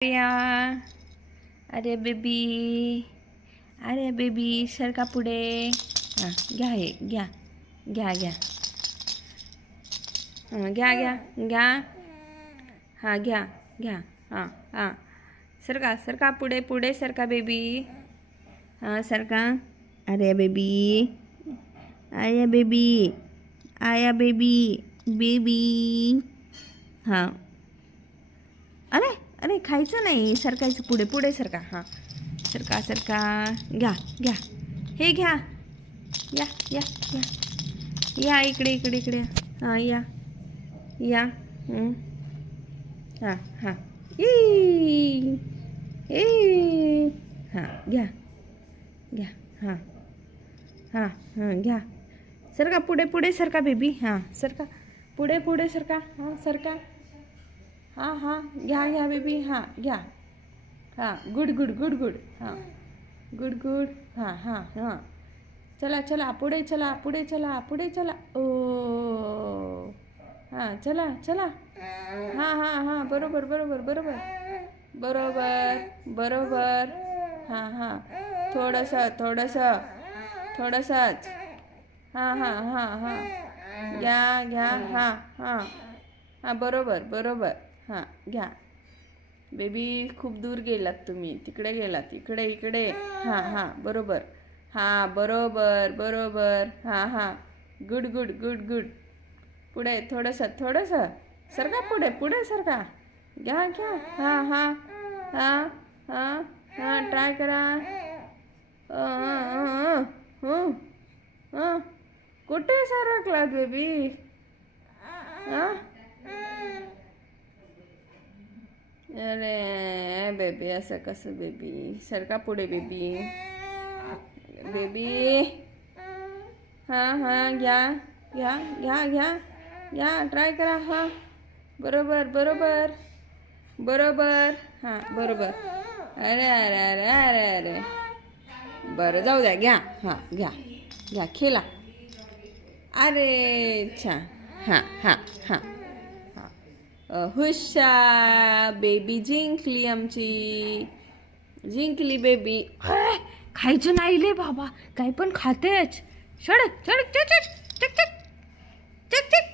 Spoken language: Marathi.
प्रिया, अरे बेबी सरका पुढे. हां घ्या, हे घ्या घ्या घ्या घ्या घ्या घ्या हां घ्या घ्या हां हां सरका सरका पुढे पुढे सरका बेबी. हां सरका. अरे बेबी, आया बेबी, आया बेबी बेबी. हां अरे अरे खायचं नाही, सरकायचं पुढे पुढे सरका. हां सरका सरका. घ्या घ्या हे घ्या. या या या या इकडे इकडे इकडे. हां या या. हां हां ए हां घ्या घ्या. हां हां हां घ्या. सरका पुढे पुढे सरका बेबी. हां सरका पुढे पुढे सरका. हां सरका. हां हां घ्या घ्या बेबी. हां घ्या. हां गुड गुड गुड गुड. हां गुड गुड. हां हां हां चला चला पुढे चला पुढे चला पुढे चला. ओ हां चला चला. हां हां हां बरोबर बरोबर बरोबर बरोबर बरोबर. हां हां थोडंसं थोडंसं थोडंसंच. हां हां हां हां घ्या घ्या. हां हां हां बरोबर बरोबर. हां घ्या बेबी. खूप दूर गेलात तुम्ही, तिकडे गेलात, इकडे इकडे. हां हां बरोबर. हां बरोबर बरोबर. हां हां गुड गुड गुड गुड. पुढे थोडंसं थोडंसं सरका पुढे पुढे सरका. घ्या घ्या. हां हां हां हां हां ट्राय करा. कुठे सरकलात बेबी? हां अरे बेबी असं कसं बेबी? सरका पुढे बेबी बेबी. हां हां घ्या घ्या घ्या घ्या घ्या ट्राय करा. हां बरोबर बरोबर बरोबर. हां बरोबर. अरे अरे अरे अरे अरे बरं जाऊ द्या. घ्या. हां घ्या घ्या खेळा. अरे छान. हां हां हां हुशा बेबी जिंकली आमची. जिंकली बेबी. खायचं नाही ले बाबा, काही पण खातेच. चढ चढ चढ चढ चढ चढ चढ चढ.